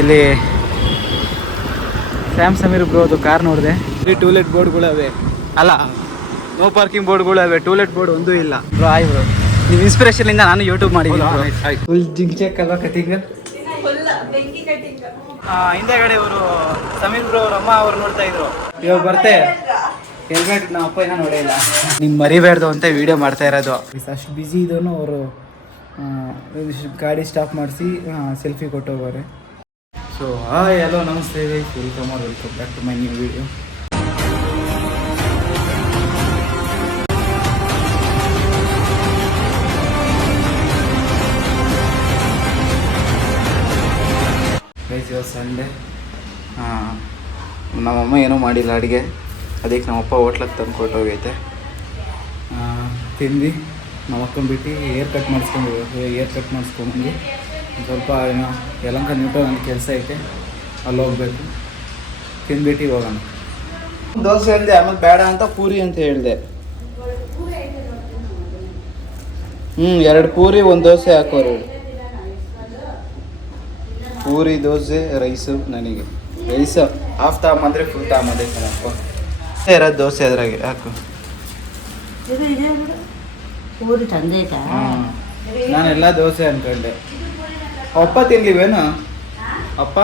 ಇಲ್ಲಿ Sam Sameer ಬ್ರೋದು car ನೋಡಿದೆ. ಇಲ್ಲಿ ಟೂಲೆಟ್ ಬೋರ್ಡ್ಗಳು ಅವೆ, ಅಲ್ಲ ನೋ ಪಾರ್ಕಿಂಗ್ ಬೋರ್ಡ್ಗಳು ಅವೆ, ಟೂಲೆಟ್ ಬೋರ್ಡ್ ಒಂದೂ ಇಲ್ಲ. ಬ್ರೋ ಆಯ್ ಬ್ರೋ, ನೀವು ಇನ್ಸ್ಪಿರೇಷನ್ ಇಂದ ನಾನು ಯೂಟ್ಯೂಬ್ ಮಾಡಿದ್ದೀನಿ. ಫುಲ್ ಜಿಂಕ್ ಚೆಕ್ ಅಲ್ವಾ ಕಟಿಂಗ್. ಹಿಂದೆಗಡೆ ಇವರು ಸಮೀರ್ ಬ್ರೋ ಅವ್ರ ಅಮ್ಮ ಅವ್ರು ನೋಡ್ತಾ ಇದ್ರು. ಇವಾಗ ಬರ್ತೆ ಹೆಲ್ಮೆಟ್ ನಮ್ಮ ಅಪ್ಪ ಏನೋ ನೋಡೇ ಇಲ್ಲ. ನಿಮ್ಗೆ ಮರಿಬೇಡ್ದು ಅಂತ ವಿಡಿಯೋ ಮಾಡ್ತಾ ಇರೋದು. ಅಷ್ಟು ಬ್ಯುಸಿ ಇದನ್ನು ಅವರು ಗಾಡಿ ಸ್ಟಾಪ್ ಮಾಡಿಸಿ ಸೆಲ್ಫಿ ಕೊಟ್ಟು ಹೋಗೋರೆ. ಸೊ ಎಲ್ಲೋ ನಮಸ್ತೆ, welcome back to my new video. ಇವತ್ತು ಸಂಡೇ. ನಮ್ಮಮ್ಮ ಏನೂ ಮಾಡಿಲ್ಲ ಅಡುಗೆ, ಅದಕ್ಕೆ ನಮ್ಮಪ್ಪ ಹೋಟ್ಲಕ್ಕೆ ತಂದು ಕೊಟ್ಟೋಗೈತೆ. ತಿಂದು ನಮ್ಮ ಅಕ್ಕನ ಬಿಟ್ಟು ಏರ್ ಕಟ್ ಮಾಡಿಸ್ಕೊಂಡು ಸ್ವಲ್ಪ ಏನೋ ಯಲಹಂಕ ನ್ಯೂಟನ್ ಅಂತ ಕೆಲಸ ಐತೆ, ಅಲ್ಲಿ ಹೋಗ್ಬೇಕು. ತಿಂದ್ಬಿಟ್ಟು ಹೋಗೋಣ. ದೋಸೆ ಅಂದೆ, ಆಮೇಲೆ ಬೇಡ ಅಂತ ಪೂರಿ ಅಂತ ಹೇಳಿದೆ. 2 ಪೂರಿ 1 ದೋಸೆ ಹಾಕೋರು. ಪೂರಿ ದೋಸೆ ರೈಸು. ನನಗೆ ರೈಸ್ ಹಾಫ್ ತಾಂಬಂದರೆ ಫುಲ್ ತಾಂಬಂದೆ ಕಣಪ್ಪ. ಇರೋದು ದೋಸೆ ಅದ್ರಾಗೆ ಹಾಕು. ನಾನೆಲ್ಲ ದೋಸೆ ಅಂದ್ಕೊಂಡೆ. ಅಪ್ಪ ತಿನ್ಲಿವೇನು? ಅಪ್ಪ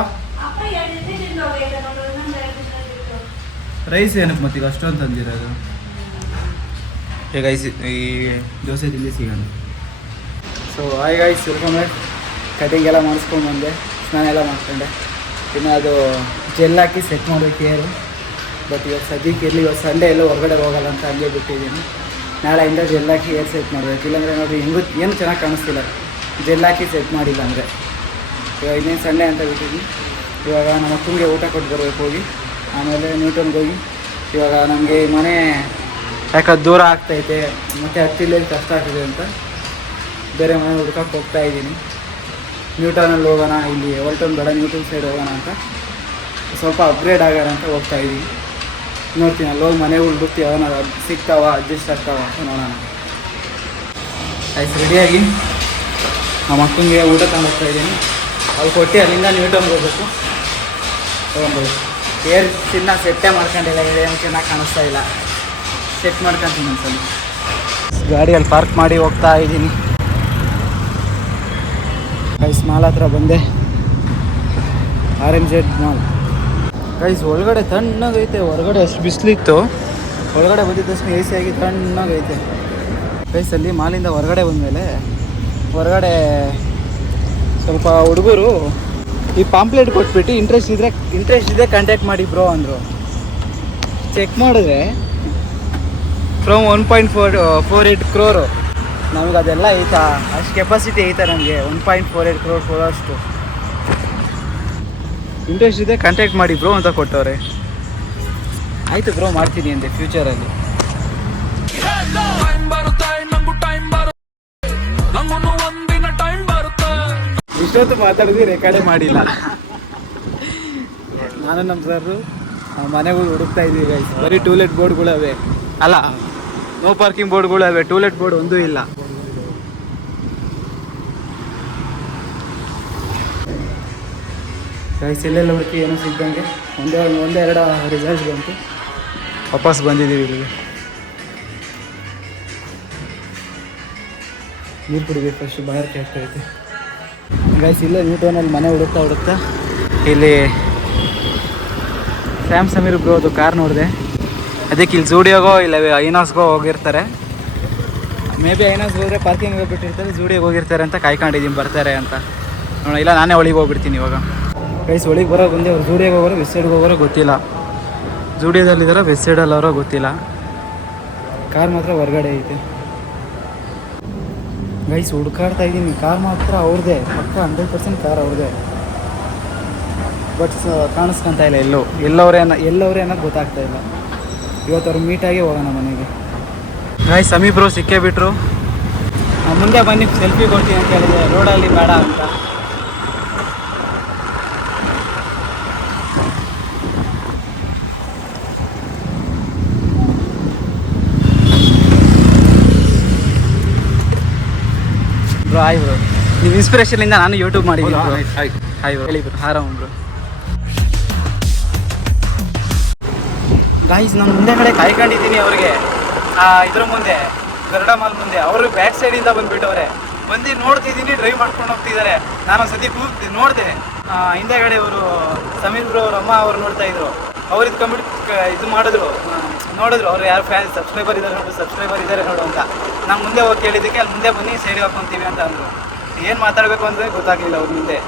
ರೈಸ್ ಏನಕ್ಕೆ ಮತ್ತೀಗ ಅಷ್ಟೊಂದು ತಂದಿರೋದು? ಈಗ ಈ ದೋಸೆ ತಿಂದು ಸಿಗೋಣ. ಸೊ ಈಗ ಸುರ್ಕೊಂಡೆ ಕಟಿಂಗ್ ಎಲ್ಲ ಮಾಡಿಸ್ಕೊಂಡು ಬಂದೆ, ಸ್ನಾನ ಎಲ್ಲ ಮಾಡ್ಕೊಂಡೆ. ಇನ್ನು ಅದು ಜೆಲ್ ಹಾಕಿ ಸೆಟ್ ಮಾಡಬೇಕು ಏರು. ಬಟ್ ಇವತ್ತು ಸದ್ಯಕ್ಕೆ ಇರಲಿ, ಇವತ್ತು ಸಂಡೇ ಎಲ್ಲೂ ಹೊರಗಡೆ ಹೋಗಲ್ಲ ಅಂತ ಹಂಗೆ ಬಿಟ್ಟಿದ್ದೀನಿ. ನಾಳೆಯಿಂದ ಜೆಲ್ ಹಾಕಿ ಏರ್ ಸೆಟ್ ಮಾಡಬೇಕು. ಇಲ್ಲಾಂದರೆ ನೋಡಿರಿ ಏನು ಚೆನ್ನಾಗಿ ಕಾಣಿಸ್ತಿಲ್ಲ ಜೆಲ್ ಹಾಕಿ ಸೆಟ್ ಮಾಡಿಲ್ಲ ಅಂದರೆ. ಇವಾಗ ಇನ್ನೇನು ಸಂಡೇ ಅಂತ ಬಿಟ್ಟಿದ್ದೀನಿ. ಇವಾಗ ನಮ್ಮ ಅಕ್ಕನಿಗೆ ಊಟ ಕೊಟ್ಟು ಬರಬೇಕು ಹೋಗಿ, ಆಮೇಲೆ ನ್ಯೂಟನ್ಗೆ ಹೋಗಿ. ಇವಾಗ ನಮಗೆ ಮನೆ ಯಾಕಂದ್ರೆ ದೂರ ಆಗ್ತೈತೆ, ಮತ್ತು ಹತ್ತಿಲೇನು ಕಷ್ಟ ಆಗ್ತಿದೆ ಅಂತ ಬೇರೆ ಮನೆ ಹುಡ್ಕಕ್ಕೆ ಹೋಗ್ತಾಯಿದ್ದೀನಿ. ನ್ಯೂಟನಲ್ಲಿ ಹೋಗೋಣ, ಇಲ್ಲಿ ಹೊಲ್ಟನ್ ಬೇಡ ನ್ಯೂಟನ್ ಸೈಡ್ ಹೋಗೋಣ ಅಂತ ಸ್ವಲ್ಪ ಅಪ್ಗ್ರೇಡ್ ಆಗೋಣ ಅಂತ ಹೋಗ್ತಾಯಿದ್ದೀನಿ. ನೋಡ್ತೀನಿ ಅಲ್ಲಿ ಹೋಗಿ ಮನೆ ಹುಡುಕ್ತೀವಿ, ಅವನ ಸಿಗ್ತಾವ ಅಡ್ಜಸ್ಟ್ ಆಗ್ತಾವ ಅಂತ ನೋಡೋಣ. ಆಯ್ತು, ರೆಡಿಯಾಗಿ ನಮ್ಮ ಅಕ್ಕನಿಗೆ ಊಟ ತಗೊಂಡೋಗ್ತಾಯಿದ್ದೀನಿ. ಅಲ್ಲಿ ಕೊಟ್ಟು ಅಲ್ಲಿಂದ ನ್ಯೂಟನ್ಗೆ ಹೋಗ್ಬೇಕು. ತೊಗೊಂಡು ಏರ್ ಚಿನ್ನ ಸೆಟ್ಟೇ ಮಾಡ್ಕೊಂಡಿಲ್ಲ, ಏನು ಚೆನ್ನಾಗಿ ಕಾಣಿಸ್ತಾ ಇಲ್ಲ. ಸೆಟ್ ಮಾಡ್ಕೊತೀನಿ ಒಂದ್ಸಲ. ಗಾಡಿಯಲ್ಲಿ ಪಾರ್ಕ್ ಮಾಡಿ ಹೋಗ್ತಾ ಇದ್ದೀನಿ. ಗೈಸ್ ಮಾಲ್ ಹತ್ರ ಬಂದೆ, RMZ ಮಾಲ್. ಗೈಸ್ ಒಳಗಡೆ ತಣ್ಣಗೈತೆ, ಹೊರಗಡೆ ಅಷ್ಟು ಬಿಸಿಲಿತ್ತು. ಒಳಗಡೆ ಬಂದಿದ್ದ ತಕ್ಷಣ AC ಆಗಿ ತಣ್ಣಗೈತೆ. ಗೈಸ್ ಅಲ್ಲಿ ಮಾಲಿಂದ ಹೊರಗಡೆ ಬಂದಮೇಲೆ ಹೊರಗಡೆ ಸ್ವಲ್ಪ ಹುಡುಗರು ಈ ಪಾಂಪ್ಲೆಟ್ ಕೊಟ್ಬಿಟ್ಟು ಇಂಟ್ರೆಸ್ಟ್ ಇದೆ ಕಾಂಟ್ಯಾಕ್ಟ್ ಮಾಡಿ ಬ್ರೋ ಅಂದರು. ಚೆಕ್ ಮಾಡಿದ್ರೆ ಫ್ರಮ್ 1.48 crore. ನಮಗೆ ಅದೆಲ್ಲ ಐತಾ? ಅಷ್ಟು ಕೆಪಾಸಿಟಿ ಐತಾ ನಮಗೆ? 1.48 crore ಕೊಡೋಷ್ಟು ಇಂಟ್ರೆಸ್ಟ್ ಇದೆ, ಕಾಂಟ್ಯಾಕ್ಟ್ ಮಾಡಿ ಬ್ರೋ ಅಂತ ಕೊಟ್ಟವ್ರೆ. ಆಯಿತು ಬ್ರೋ, ಮಾಡ್ತೀನಿ ಅಂದೆ ಫ್ಯೂಚರಲ್ಲಿ. ಇಷ್ಟೊತ್ತು ಮಾತಾಡಿದ್ವಿ, ರೆಕಾರ್ಡೇ ಮಾಡಿಲ್ಲ. ನಾನು ನಮ್ಮ ಸರ್ರು ಮನೆಗಳು ಹುಡುಕ್ತಾ ಇದ್ದೀವಿ ಗೈಸ್. ಬರೀ ಟೂಲೆಟ್ ಬೋರ್ಡ್ಗಳು ಅವೆ, ಅಲ್ಲ ನೋ ಪಾರ್ಕಿಂಗ್ ಬೋರ್ಡ್ಗಳು ಅವೆ, ಟೂಲೆಟ್ ಬೋರ್ಡ್ ಒಂದೂ ಇಲ್ಲ. ಗೈಸ್ ಎಲ್ಲೆಲ್ಲ ಹುಡುಕಿ ಏನೂ ಸಿಗ್ದಂಗೆ ಒಂದೆರಡು ರಿಸಲ್ಟ್ ಬಂತು, ವಾಪಸ್ ಬಂದಿದ್ದೀವಿ. ಇಲ್ಲಿಗೆ ನೀರು ಕುಡಿಬೇಕು ಫಸ್ಟ್, ಬಾಯಾರಿಕೆ ಆಗ್ತೈತೆ. ಗೈಸ್ ಇಲ್ಲೇ ನ್ಯೂಟನಲ್ಲಿ ಮನೆ ಹುಡುಕ್ತಾ ಇಲ್ಲಿ ಸ್ಯಾಮ್ ಸಮೀರ್ ಬ್ರೋದು ಕಾರ್ ನೋಡಿದೆ. ಅದಕ್ಕೆ ಇಲ್ಲಿ ಜೂಡಿಯೋಗೋ ಇಲ್ಲ ಐನಾಸ್ಗೋ ಹೋಗಿರ್ತಾರೆ. ಮೇ ಬಿ ಐನಾಸ್ಗೆ ಹೋದರೆ ಪಾರ್ಕಿಂಗ್ ಹೋಗ್ಬಿಟ್ಟಿರ್ತಾರೆ, ಜೂಡಿಯೋಗೆ ಹೋಗಿರ್ತಾರೆ ಅಂತ ಕಾಯ್ಕೊಂಡಿದ್ದೀನಿ ಬರ್ತಾರೆ ಅಂತ. ನೋಡೋಣ, ಇಲ್ಲ ನಾನೇ ಒಳಗೆ ಹೋಗ್ಬಿಡ್ತೀನಿ ಇವಾಗ. ಗೈಸ್ ಒಳಗೆ ಬರೋ ಬಂದೆ, ಅವ್ರು ಜೂಡಿಯೋಗೆ ಹೋಗೋರು ವೆಸ್ಟ್ ಸೈಡ್ಗೆ ಹೋಗೋರೋ ಗೊತ್ತಿಲ್ಲ. ಜೂಡಿಯೋದಲ್ಲಿದ್ದಾರೋ ವೆಸ್ಟ್ ಸೈಡಲ್ಲಿ ಅವರೋ ಗೊತ್ತಿಲ್ಲ. ಕಾರ್ ಮಾತ್ರ ಹೊರಗಡೆ ಐತೆ. ಗೈಸ್ ಹುಡ್ಕಾಡ್ತಾ ಇದ್ದೀನಿ, ಕಾರ್ ಮಾತ್ರ ಅವ್ರದ್ದೇ, ಪಕ್ಕ 100% ಕಾರ್ ಅವ್ರದ್ದೇ. ಬಟ್ ಕಾಣಿಸ್ಕೊಂತ ಇಲ್ಲ ಎಲ್ಲವ್ರೆ ಅನ್ನೋದು ಗೊತ್ತಾಗ್ತಾ ಇಲ್ಲ. ಇವತ್ತು ಅವ್ರು ಮೀಟಾಗಿ ಹೋಗೋಣ ಮನೆಗೆ. ಗೈಸ್ ಸಮೀರ್ ಬ್ರೋ ಸಿಕ್ಕೇ ಬಿಟ್ರು. ಮುಂದೆ ಬನ್ನಿ ಸೆಲ್ಫಿ ಕೊಡ್ತೀನಿ ಅಂತ ಹೇಳಿದೆ, ರೋಡಲ್ಲಿ ಬೇಡ ಅಂತ. ಬ್ರೋ ಆಯ್ ಬ್ರೋ, ನೀವು ಇನ್ಸ್ಪಿರೇಷನಿಂದ ನಾನು ಯೂಟ್ಯೂಬ್ ಮಾಡಿದ್ದೀನಿ. ಹಾಯ್ ಹೇಳಿ ಬ್ರೋ. ಆರಾಮ ಬ್ರೋ. ಗಾಯ್ಸ್ ನಾನು ಮುಂದೆಗಡೆ ಕಾಯ್ಕೊಂಡಿದ್ದೀನಿ ಅವ್ರಿಗೆ, ಇದ್ರ ಮುಂದೆ ಗರುಡ ಮಾಲ್ ಮುಂದೆ. ಅವರು ಬ್ಯಾಕ್ ಸೈಡಿಂದ ಬಂದುಬಿಟ್ಟವ್ರೆ. ಬಂದು ನೋಡ್ತಿದ್ದೀನಿ, ಡ್ರೈವ್ ಮಾಡ್ಕೊಂಡು ಹೋಗ್ತಿದ್ದಾರೆ. ನಾನೊಂದ್ಸತಿ ಕೂಗ್ತಿ ನೋಡಿದೆ, ಹಿಂದೆಗಡೆ ಅವರು ಸಮೀರ್ ಬ್ರೋ ಅವ್ರ ಅಮ್ಮ ಅವ್ರು ನೋಡ್ತಾ ಇದ್ರು. ಅವ್ರು ಇದು ಮಾಡಿದ್ರು, ನೋಡಿದ್ರು ಅವ್ರು ಯಾರು ಸಬ್ಸ್ಕ್ರೈಬರ್ ಇದ್ದಾರೆ ನೋಡು ಅಂತ. ನಾನು ಮುಂದೆ ಹೋಗಿ ಕೇಳಿದ್ದಕ್ಕೆ ಅಲ್ಲಿ ಮುಂದೆ ಬನ್ನಿ ಸೈಡ್ಗೆ ಹಾಕ್ಕೊಂತೀವಿ ಅಂತ ಅಂದರು. ಏನು ಮಾತಾಡಬೇಕು ಅಂದರೆ ಗೊತ್ತಾಗಲಿಲ್ಲ ಅವ್ರ ಮುಂದೆ.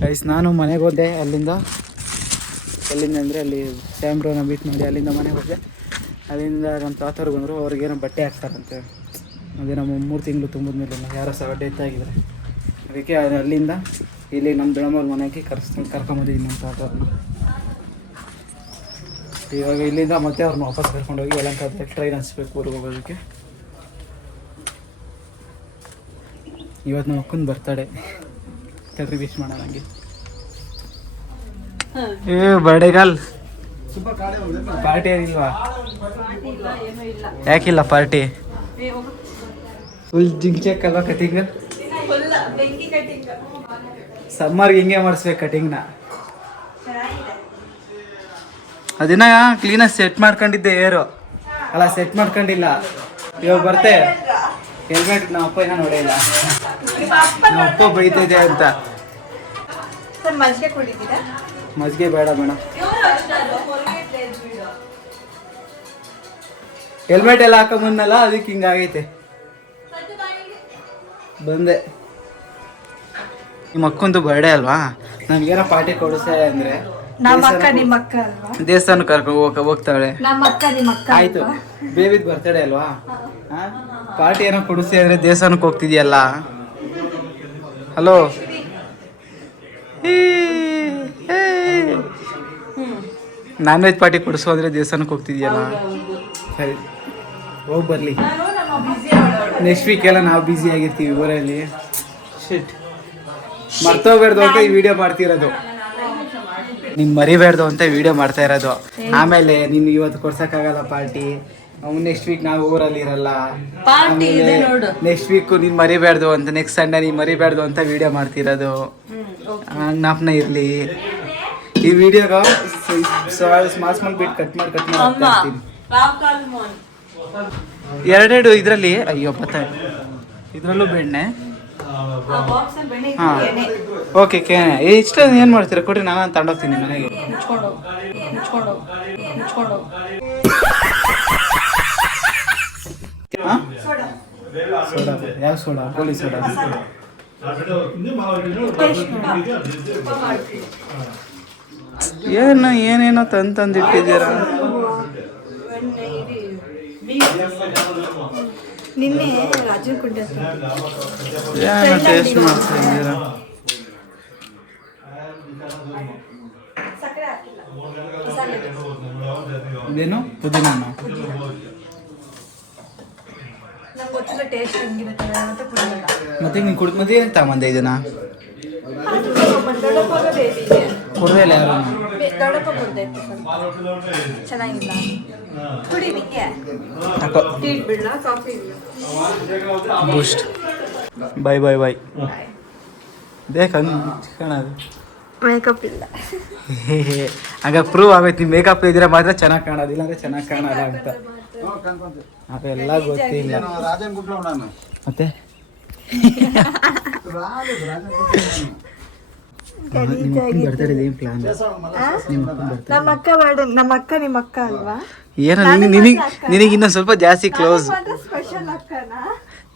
ಗೈಸ್ ನಾನು ಮನೆಗೆ ಹೋದೆ. ಎಲ್ಲಿಂದ ಅಂದರೆ ಅಲ್ಲಿ ಸ್ಯಾಮ್ ಬ್ರೋನ ಮೀಟ್ ಮಾಡಿ ಅಲ್ಲಿಂದ ಮನೆಗೆ ಹೋದೆ. ಅಲ್ಲಿಂದ ನಮ್ಮ ತಾತವ್ರು ಬಂದರು. ಅವ್ರಿಗೇನೋ ಬಟ್ಟೆ ಹಾಕ್ತಾರಂತೆ. ಅದೇ ನಮ್ಮ 3 ತಿಂಗಳು ತುಂಬಿದ ಮೇಲೆ ಯಾರೋ ಡೆತ್ ಆಗಿದ್ದಾರೆ. ಅದಕ್ಕೆ ಅಲ್ಲಿಂದ ಇಲ್ಲಿ ನಮ್ಮ ದೊಡ್ಡಮ್ಮವ್ರ ಮನೆಗೆ ಕರ್ಕೊಂಬಂದಿದ್ದೀನಿ ನಮ್ಮ ತಾತವ್ರನ್ನ. ಇವಾಗ ಇಲ್ಲಿಂದ ಮತ್ತೆ ಅವ್ರನ್ನ ವಾಪಸ್ ಕರ್ಕೊಂಡೋಗಿ ಯಲಹಂಕ ಟ್ರೈನ್ ಹಚ್ಬೇಕು ಊರಿಗೆ ಹೋಗೋದಕ್ಕೆ. ಇವತ್ತು ನಮ್ಮ ಅಕ್ಕನ ಬರ್ತಡೆ, ತಡ್ರಿ ವಿಶ್ ಮಾಡೋಣ ನನಗೆ. ಬರ್ಡೇಗಲ್ ಪಾರ್ಟಿ ಏನಿಲ್ವಾ? ಯಾಕಿಲ್ಲ ಪಾರ್ಟಿ? ಫುಲ್ ಜಿಂಕ್ ಅಲ್ವಾ ಕಟಿಂಗ್? ಸಮ್ಮರ್ಗೆ ಹಿಂಗೆ ಮಾಡಿಸ್ಬೇಕು ಕಟಿಂಗ್ನ. ಅದನ್ನ ಕ್ಲೀನಾಗಿ ಸೆಟ್ ಮಾಡ್ಕೊಂಡಿದ್ದೆ ಏರು ಅಲ್ಲ, ಸೆಟ್ ಮಾಡ್ಕೊಂಡಿಲ್ಲ. ಇವಾಗ ಬರ್ತೆ ಹೆಲ್ಮೆಟ್ ನಮ್ಮ ಅಪ್ಪ ಏನೋ ನೋಡಿಲ್ಲ, ನಮ್ಮ ಅಪ್ಪ ಬೈತೈತೆ ಅಂತ. ಮಜ್ಜಿಗೆ ಬೇಡ ಮೇಡಮ್, ಹೆಲ್ಮೆಟ್ ಎಲ್ಲ ಹಾಕ ಮುಂದಲ್ಲ, ಅದಕ್ಕೆ ಹಿಂಗಾಗೈತೆ. ಬಂದೆ. ನಿಮ್ಮ ಅಕ್ಕಂದು ಬರ್ಡೇ ಅಲ್ವಾ, ನನ್ಗೇನೋ ಪಾರ್ಟಿ ಕೊಡಿಸ್ತಾರೆ ಅಂದರೆ ದೇವಸ್ಥಾನ ಕರ್ಕೊಂಡು ಹೋಗ್ತಾಳೆ. ಆಯ್ತು, ಬೇಬಿದ್ ಬರ್ತಡೇ ಅಲ್ವಾ, ಪಾರ್ಟಿ ಏನೋ ಕೊಡಿಸಿ ಅಂದ್ರೆ ದೇವಸ್ಥಾನಕ್ಕೆ ಹೋಗ್ತಿದ್ಯಲ್ಲ. ಹಲೋ, ನಾನ್ ವೆಜ್ ಪಾರ್ಟಿ ಕೊಡಿಸು ಅಂದ್ರೆ ದೇವಸ್ಥಾನಕ್ಕೆ ಹೋಗ್ತಿದ್ಯಲ್ಲ. ಸರಿ ಹೋಗಿ ಬರಲಿ. ನೆಕ್ಸ್ಟ್ ವೀಕ್ ಎಲ್ಲ ನಾವು ಬ್ಯುಸಿ ಆಗಿರ್ತೀವಿ ಊರಲ್ಲಿ. ಶಿಟ್, ಮರ್ತೋಗ್ಬಾರ್ದು ಅಂತ ಈ ವಿಡಿಯೋ ಮಾಡ್ತಿರೋದು. ನೀನು ಮರಿಬೇಡ್ದು ಅಂತ ವಿಡಿಯೋ ಮಾಡ್ತಾ ಇರೋದು. ಆಮೇಲೆ ನೀನು ಇವತ್ತು ಕೊಡ್ಸಕ್ಕಾಗಲ್ಲ ಪಾರ್ಟಿ, ನೆಕ್ಸ್ಟ್ ವೀಕ್ ನಾವು ಊರಲ್ಲಿ ಇರಲ್ಲ. ನೆಕ್ಸ್ಟ್ ವೀಕ್ ನೀನು ಮರಿಬೇಡ್ದು ಅಂತ, ನೆಕ್ಸ್ಟ್ ಸಂಡೇ ನೀನು ಮರಿಬೇಡ್ದು ಅಂತ ವಿಡಿಯೋ ಮಾಡ್ತಿರೋದು. ಜ್ಞಾಪನ ಇರಲಿ. ಈ ವಿಡಿಯೋಗ ಸ್ಮಾಲ್ ಬಿಟ್ಟು ಕಟ್ ಮಾಡಿ ಹಾಕ್ತೀನಿ. ಎರಡೆರಡು ಇದರಲ್ಲಿ, ಅಯ್ಯೋ ಬತ್ತ ಇದರಲ್ಲೂ ಬೆಣ್ಣೆ. ಹಾಂ ಓಕೆ, ಇಷ್ಟ ಏನು ಮಾಡ್ತೀರಾ ಕೊಡ್ರಿ, ನಾನು ತಗೊಂಡೋಗ್ತೀನಿ ಮನೆಗೆ. ಸೋಡಾ? ಯಾವ ಸೋಡಾ? ಗೋಲಿ ಸೋಡಾ? ಏನೇನೋ ತಂದಿಟ್ಟಿದ್ದೀರಾ. ನಿನ್ನೆ ರಾಜನ್ ಕುಂಡ ಏನು ಟೇಸ್ಟ್ ಮಾಡ್ತಾ ಇದ್ದೀರಾ? ಇದೇನು ಪುದೀನ? ಮತ್ತೆ ನೀನು ಕುಡಿದ್ಮದಿ ಏನು ತಗೊಂಬಂದೆ ಇದನ್ನ? ಕುಡ್ದೇ ಇಲ್ಲ ಯಾರು? ಚೆನ್ನಾಗಿಲ್ಲ. ಬೂಸ್ಟ್. ಬಾಯ್ ಬಾಯ್ ಬಾಯ್. ಬೇಕಂದು ಕಾಣೋದು ಮೇಕಪ್ ಇಲ್ಲ. ಆಗ ಪ್ರೂವ್ ಆಗೋಯ್ತು, ನೀವು ಮೇಕಪ್ ಇದ್ರೆ ಮಾತ್ರ ಚೆನ್ನಾಗಿ ಕಾಣೋದಿಲ್ಲ ಅಂದರೆ ಚೆನ್ನಾಗಿ ಕಾಣಲ್ಲ ಅಂತ. ಅವೆಲ್ಲ ಗೊತ್ತಿಲ್ಲ. ಮತ್ತೆ ನಮ್ಮ ಅಕ್ಕ ನಮ್ಮ ಅಕ್ಕ ನಿಮ್ಮ ಅಕ್ಕ ಅಲ್ವಾ? ಏನೋ ನಿನಗೆ ಇನ್ನೊಂದು ಸ್ವಲ್ಪ ಜಾಸ್ತಿ ಕ್ಲೋಸ್. ಸ್ಪೆಷಲ್ ಅಕ್ಕನಾ?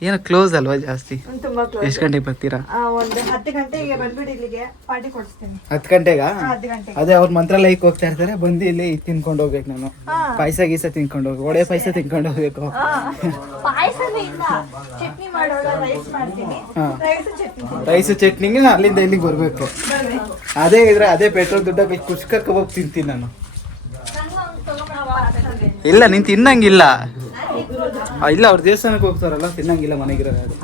ಏನೋ ಕ್ಲೋಸ್ ಅಲ್ವಾ ಜಾಸ್ತಿ? ತುಂಬಾ ಕ್ಲೋಸ್. ಎಷ್ಟು ಗಂಟೆಗೆ ಬರ್ತೀರಾ? ಒಂದು 10 ಗಂಟೆಗೆ ಬಂದ್ಬಿಡಿ, ಇಲ್ಲಿಗೆ ಪಾರ್ಟಿ ಕೊಡಿಸ್ತೀನಿ. 10 ಗಂಟೆಗಾ? 10 ಗಂಟೆಗೆ. ಅದೇ ಅವ್ರ ಮಂತ್ರಾಲಯಕ್ಕೆ ಹೋಗ್ತಾ ಇರ್ತಾರೆ, ಬಂದು ಇಲ್ಲಿ ತಿನ್ಕೊಂಡು ಹೋಗ್ಬೇಕು. ನಾನು ಪಾಯಸ ಗೀಸ ತಿನ್ಕೊಂಡು ಹೋಗ್ಬೇಕು, ಒಡೆ ಪಾಯಸ ತಿನ್ಕೊಂಡು ಹೋಗ್ಬೇಕು. ಪಾಯಸನೇ ಇಲ್ಲ, ಚಟ್ನಿ ಮಾಡೋಣ, ರೈಸ್ ಮಾಡ್ತೀನಿ. ರೈಸ್ ಚಟ್ನಿಗೆ ಅಲ್ಲಿಂದ ಇಲ್ಲಿಗೆ ಬರ್ಬೇಕು. ಅದೇ ಇದ್ರೆ ಅದೇ ಪೆಟ್ರೋಲ್ ದುಡ್ಡ ಬೇಕು, ಕುಷ್ಕ ಕಬಾಬ್ ತಿಂತೀನಿ ನಾನು. ಇಲ್ಲ ನೀನು ತಿನ್ನಂಗಿಲ್ಲ. ಇಲ್ಲ ಅವ್ರ ದೇವಸ್ಥಾನಕ್ಕೆ ಹೋಗ್ತಾರಲ್ಲ, ತಿನ್ನಂಗಿಲ್ಲ ಮನೆಗಿರೋದು.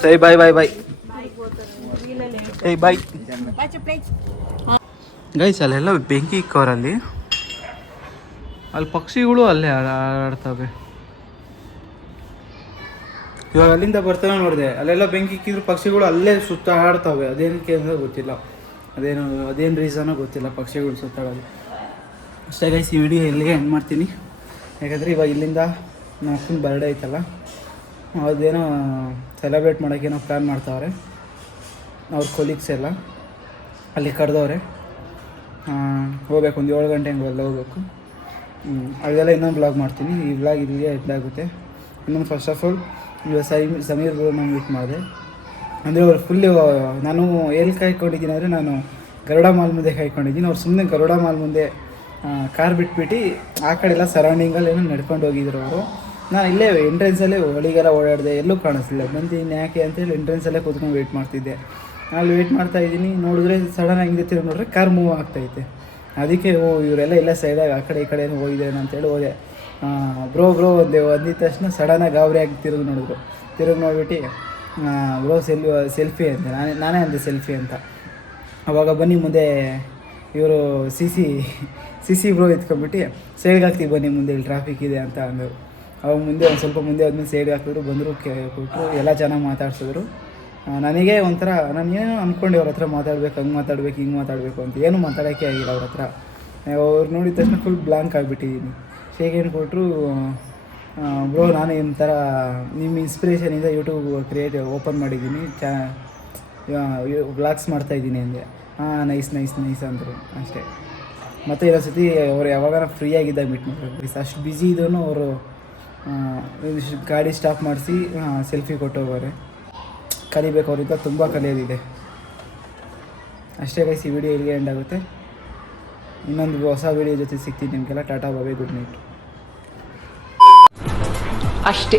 ಸರಿ ಬಾಯ್ ಬಾಯ್ ಬಾಯ್. ಏಯ್ ಬಾಯ್ ಗೈಸ್. ಅಲ್ಲೆಲ್ಲ ಬೆಂಕಿ ಇಕ್ಕವರಲ್ಲಿ, ಅಲ್ಲಿ ಪಕ್ಷಿಗಳು ಅಲ್ಲೇ ಆಡ್ತವೆ. ಇವಾಗ ಅಲ್ಲಿಂದ ಬರ್ತಾನೆ ನೋಡಿದೆ, ಅಲ್ಲೆಲ್ಲ ಬೆಂಕಿ ಇಕ್ಕಿದ್ರು ಪಕ್ಷಿಗಳು ಅಲ್ಲೇ ಸುತ್ತಾಡ್ತವೆ. ಅದೇನಕ್ಕೆ ಅಂದರೆ ಗೊತ್ತಿಲ್ಲ, ಅದೇನು ರೀಸನೋ ಗೊತ್ತಿಲ್ಲ ಪಕ್ಷಿಗಳು ಸುತ್ತಾಡೋದು. ಅಷ್ಟೇ ಗೈಸ್, ಈ ವಿಡಿಯೋ ಇಲ್ಲಿಗೆ ಎಂಡ್ ಮಾಡ್ತೀನಿ. ಯಾಕಂದರೆ ಇವಾಗ ಇಲ್ಲಿಂದ ನಮ್ಮ ಅಕ್ಕನ ಬರ್ಡೇ ಐತಲ್ಲ, ಅದೇನೋ ಸೆಲೆಬ್ರೇಟ್ ಮಾಡೋಕ್ಕೇನೋ ಪ್ಲ್ಯಾನ್ ಮಾಡ್ತಾವ್ರೆ ಅವ್ರ ಕೊಲೀಗ್ಸ್ ಎಲ್ಲ. ಅಲ್ಲಿ ಕರೆದವ್ರೆ, ಹೋಗ್ಬೇಕು. ಒಂದು 7 ಗಂಟೆ ಹಂಗೆ ಎಲ್ಲ ಹೋಗ್ಬೇಕು. ಅದೆಲ್ಲ ಇನ್ನೊಂದು ಬ್ಲಾಗ್ ಮಾಡ್ತೀನಿ. ಈ ಬ್ಲಾಗ್ ಇಲ್ಲಿಗೆ ಎಂಡಾಗುತ್ತೆ. ಇನ್ನೊಂದು ಫಸ್ಟ್ ಆಫ್ ಆಲ್ ಇವಾಗ ಸಮೀರ್ ಬ್ರೋ ನಾನು ಮೀಟ್ ಮಾಡಿದೆ. ಅಂದರೆ ಅವ್ರು ಫುಲ್ಲು, ನಾನು ಎಲ್ಲಿ ಕಾಯ್ಕೊಂಡಿದ್ದೀನಿ ಅಂದರೆ ನಾನು ಗರುಡ ಮಾಲ್ ಮುಂದೆ ಕಾಯ್ಕೊಂಡಿದ್ದೀನಿ. ಅವ್ರು ಸುಮ್ಮನೆ ಗರುಡ ಮಾಲ್ ಮುಂದೆ ಕಾರ್ ಬಿಟ್ಬಿಟ್ಟು ಆ ಕಡೆ ಎಲ್ಲ ಸರೌಂಡಿಂಗಲ್ಲಿ ಏನೋ ನಡ್ಕೊಂಡು ಹೋಗಿದ್ರು ಅವರು. ನಾನು ಇಲ್ಲೇ ಎಂಟ್ರೆನ್ಸಲ್ಲೇ ಒಳಗೆಲ್ಲ ಓಡಾಡಿದೆ, ಎಲ್ಲೂ ಕಾಣಿಸ್ಲಿಲ್ಲ. ಬಂದು ಯಾಕೆ ಅಂತೇಳಿ ಎಂಟ್ರೆನ್ಸಲ್ಲೇ ಕೂತ್ಕೊಂಡು ವೆಯ್ಟ್ ಮಾಡ್ತಿದ್ದೆ. ಅಲ್ಲಿ ವೆಯ್ಟ್ ಮಾಡ್ತಾಯಿದ್ದೀನಿ, ನೋಡಿದ್ರೆ ಸಡನ್ನಾಗಿ ಹಿಂಗೆ ತಿರುಗಿ ನೋಡಿದ್ರೆ ಕಾರ್ ಮೂವ್ ಆಗ್ತೈತೆ. ಅದಕ್ಕೆ ಇವರೆಲ್ಲ ಇಲ್ಲ ಸೈಡಾಗಿ ಆ ಕಡೆ ಈ ಕಡೆ ಹೋಗಿದ್ದೇನೆ ಅಂತೇಳಿ ಹೋದೆ. ಬ್ರೋ ಅಂದಿದ ತಕ್ಷಣ ಸಡನ್ನಾಗಿ ಗಾಬರಿ ಆಗಿ ತಿರುಗಿ ನೋಡ್ಬಿಟ್ಟು ಬ್ರೋ ಸೆಲ್ಫಿ ಅಂತ ನಾನೇ ಅಂದೆ ಸೆಲ್ಫಿ ಅಂತ. ಅವಾಗ ಬನ್ನಿ ಮುಂದೆ ಇವರು ಸಿ ಸಿ ಬ್ರೋ ಎತ್ಕೊಂಡ್ಬಿಟ್ಟು ಸೈಡ್ಗೆ ಹಾಕ್ತೀವಿ ಬನ್ನಿ ಮುಂದೆ ಇಲ್ಲಿ ಟ್ರಾಫಿಕ್ ಇದೆ ಅಂತ ಅಂದರು. ಅವಾಗ ಮುಂದೆ ಒಂದು ಸ್ವಲ್ಪ ಮುಂದೆ ಆದ್ಮೇಲೆ ಸೈಡ್ಗೆ ಹಾಕಿದ್ರು, ಬಂದರು, ಕೊಟ್ಟರು, ಎಲ್ಲ ಚೆನ್ನಾಗಿ ಮಾತಾಡ್ಸಿದ್ರು. ನನಗೆ ಒಂಥರ, ನಾನು ಏನೋ ಅಂದ್ಕೊಂಡೆ ಅವ್ರ ಹತ್ರ ಮಾತಾಡ್ಬೇಕು, ಹಂಗೆ ಮಾತಾಡ್ಬೇಕು, ಹಿಂಗೆ ಮಾತಾಡಬೇಕು ಅಂತ. ಏನೂ ಮಾತಾಡೋಕ್ಕೆ ಆಗಿಲ್ಲ ಅವ್ರ ಹತ್ರ. ಅವ್ರು ನೋಡಿದ ತಕ್ಷಣ ಫುಲ್ ಬ್ಲಾಂಕ್ ಆಗಿಬಿಟ್ಟಿದ್ದೀನಿ. ಶೇಕ್ ಏನು ಕೊಟ್ಟರು, ಬ್ರೋ ನಾನು ಒಂಥರ ನಿಮ್ಮ ಇನ್ಸ್ಪಿರೇಷನಿಂದ ಯೂಟ್ಯೂಬ್ ಓಪನ್ ಮಾಡಿದ್ದೀನಿ, ವ್ಲಾಗ್ಸ್ ಮಾಡ್ತಾಯಿದ್ದೀನಿ ಅಂದೆ. ನೈಸ್ ಅಂದರು ಅಷ್ಟೇ. ಮತ್ತು ಇನ್ನೊಂದ್ಸತಿ ಅವ್ರು ಯಾವಾಗ ಫ್ರೀ ಆಗಿದ್ದಾಗ ಮೀಟ್ ಮಾಡ್ಬೇಕು. ಅಷ್ಟು ಬ್ಯುಸಿ ಇದ್ದೂ ಅವರು ಗಾಡಿ ಸ್ಟಾಪ್ ಮಾಡಿಸಿ ಸೆಲ್ಫಿ ಕೊಟ್ಟೋಗೋರೆ. ಕಲಿಬೇಕು, ಅವರಿಂದ ತುಂಬ ಕಲಿಯೋದಿದೆ. ಅಷ್ಟೇ ಗೈಸ್, ಈ ವಿಡಿಯೋ ಇಲ್ಲಿಗೆ ಎಂಡ್ ಆಗುತ್ತೆ. ಇನ್ನೊಂದು ಹೊಸ ವಿಡಿಯೋ ಜೊತೆ ಸಿಗ್ತೀನಿ ನಿಮಗೆಲ್ಲ. ಟಾಟಾ ಬಾಯ್, ಗುಡ್ ನೈಟ್. ಅಷ್ಟೇ.